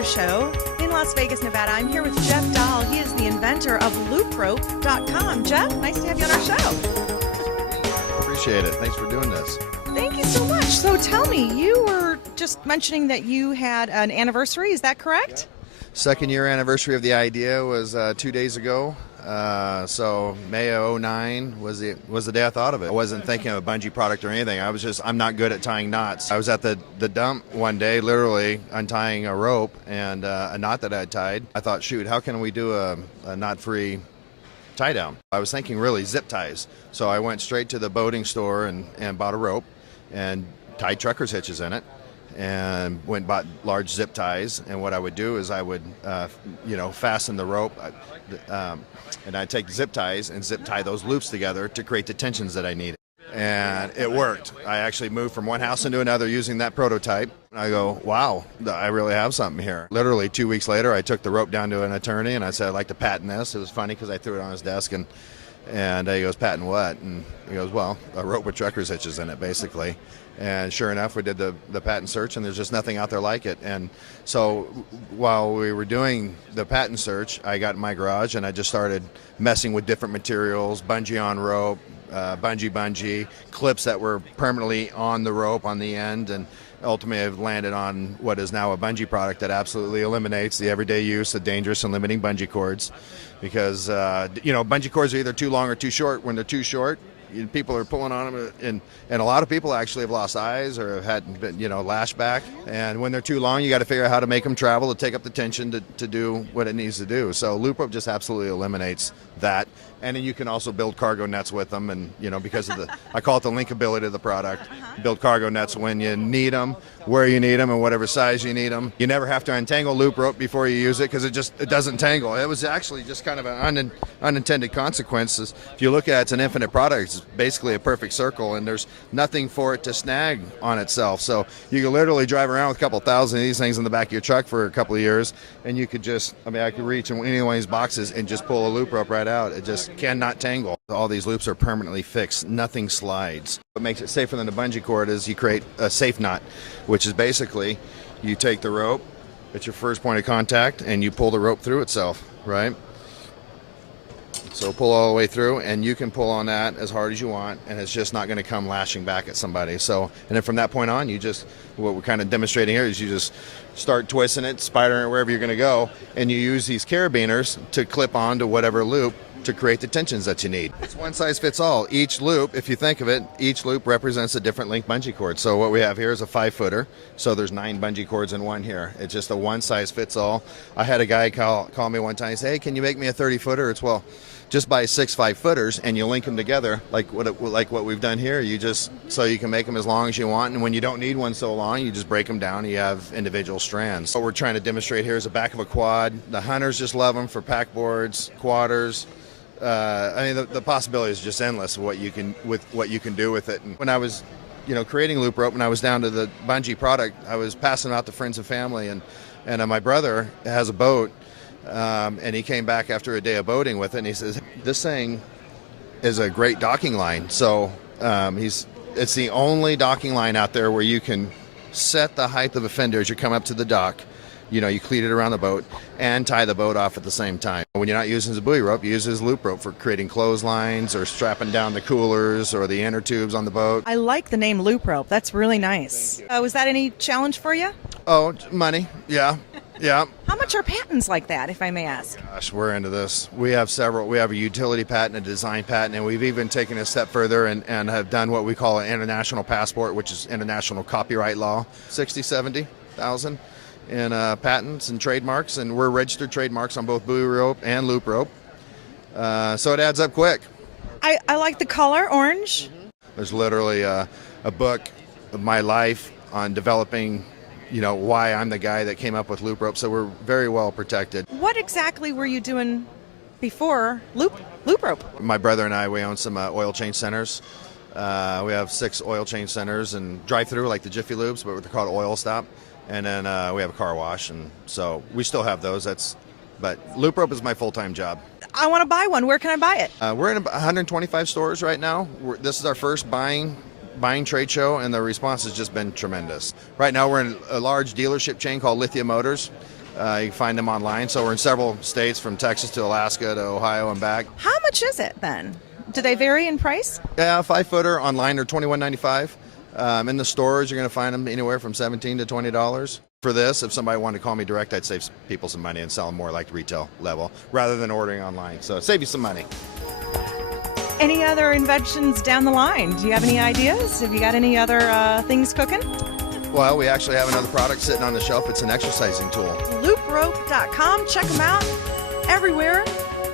Inventor Show in Las Vegas, Nevada. I'm here with Jeff Dahl. He is the inventor of LoopRope.com. Jeff, nice to have you on our show. Appreciate it. Thanks for doing this. Thank you so much. So tell me, you were just mentioning that you had an anniversary. Is that correct? Second year anniversary of the idea was 2 days ago. So May of 2009 was the day I thought of it. I wasn't thinking of a bungee product or anything. I'm not good at tying knots. I was at the dump one day, literally untying a rope and a knot that I had tied. I thought, shoot, how can we do a knot-free tie down? I was thinking really zip ties. So I went straight to the boating store and bought a rope and tied trucker's hitches in it. And went and bought large zip ties, and what I would do is I would, fasten the rope, and I'd take the zip ties and zip tie those loops together to create the tensions that I needed. And it worked. I actually moved from one house into another using that prototype. I go, wow, I really have something here. Literally 2 weeks later, I took the rope down to an attorney, and I said, I'd like to patent this. It was funny because I threw it on his desk, and he goes, patent what? And he goes, well, a rope with trucker's hitches in it, basically. And sure enough, we did the patent search, and there's just nothing out there like it. And so while we were doing the patent search, I got in my garage, and I just started messing with different materials, bungee on rope, bungee, clips that were permanently on the rope on the end. And ultimately, I've landed on what is now a bungee product that absolutely eliminates the everyday use of dangerous and limiting bungee cords. Because, bungee cords are either too long or too short. When they're too short, people are pulling on them, and a lot of people actually have lost eyes or have had, lash back. And when they're too long, you got to figure out how to make them travel to take up the tension to do what it needs to do. So LoopRope just absolutely eliminates that. And then you can also build cargo nets with them, and because of I call it the linkability of the product. Build cargo nets when you need them, where you need them, and whatever size you need them. You never have to untangle LoopRope before you use it because it doesn't tangle. It was actually just kind of an unintended consequences. If you look at it, it's an infinite product. It's basically a perfect circle, and there's nothing for it to snag on itself. So you can literally drive around with a couple thousand of these things in the back of your truck for a couple of years, and you could I could reach in any one of these boxes and just pull a LoopRope right out. It just cannot tangle. All these loops are permanently fixed. Nothing slides. What makes it safer than a bungee cord is you create a safe knot, which is basically you take the rope at your first point of contact and you pull the rope through itself, right? So pull all the way through, and you can pull on that as hard as you want, and it's just not going to come lashing back at somebody. So, and then from that point on, what we're kind of demonstrating here is you just start twisting it, spidering it wherever you're going to go, and you use these carabiners to clip onto whatever loop to create the tensions that you need. It's one size fits all. Each loop, if you think of it, each loop represents a different length bungee cord. So what we have here is a 5-footer. So there's 9 bungee cords in one here. It's just a one size fits all. I had a guy call me one time and say, hey, can you make me a 30-footer? It's, well, just buy 6 5-footers and you link them together like what we've done here. So you can make them as long as you want, and when you don't need one so long, you just break them down and you have individual strands. What we're trying to demonstrate here is the back of a quad. The hunters just love them for pack boards, quadders. The possibility is just endless with what you can do with it. And when I was, creating LoopRope, when I was down to the bungee product, I was passing out to friends and family, and my brother has a boat, and he came back after a day of boating with it, and he says, this thing is a great docking line. So it's the only docking line out there where you can set the height of a fender as you come up to the dock. You cleat it around the boat and tie the boat off at the same time. When you're not using the buoy rope, you use this loop rope for creating clotheslines or strapping down the coolers or the inner tubes on the boat. I like the name LoopRope. That's really nice. Was that any challenge for you? Oh, money. Yeah. How much are patents like that, if I may ask? Gosh, we're into this. We have several. We have a utility patent, a design patent, and we've even taken a step further and have done what we call an international passport, which is international copyright law. 70,000 in patents and trademarks, and we're registered trademarks on both buoy rope and loop rope. So it adds up quick. I like the color, orange. There's literally a book of my life on developing, why I'm the guy that came up with loop rope. So we're very well protected. What exactly were you doing before loop rope? My brother and I, we own some oil change centers. We have 6 oil change centers and drive-through like the Jiffy Lubes, but they're called Oil Stop. And then we have a car wash, and so we still have those. But LoopRope is my full-time job. I want to buy one. Where can I buy it? We're in about 125 stores right now. This is our first buying trade show, and the response has just been tremendous. Right now we're in a large dealership chain called Lithium Motors, You can find them online. So we're in several states, from Texas to Alaska to Ohio and back. How much is it then? Do they vary in price? Yeah, 5-footer online are $21.95. In the stores, you're going to find them anywhere from $17 to $20. For this, if somebody wanted to call me direct, I'd save people some money and sell them more like retail level rather than ordering online. So save you some money. Any other inventions down the line? Do you have any ideas? Have you got any other things cooking? Well, we actually have another product sitting on the shelf. It's an exercising tool. LoopRope.com. Check them out everywhere.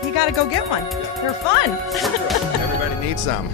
You got to go get one. They're fun. Everybody needs some.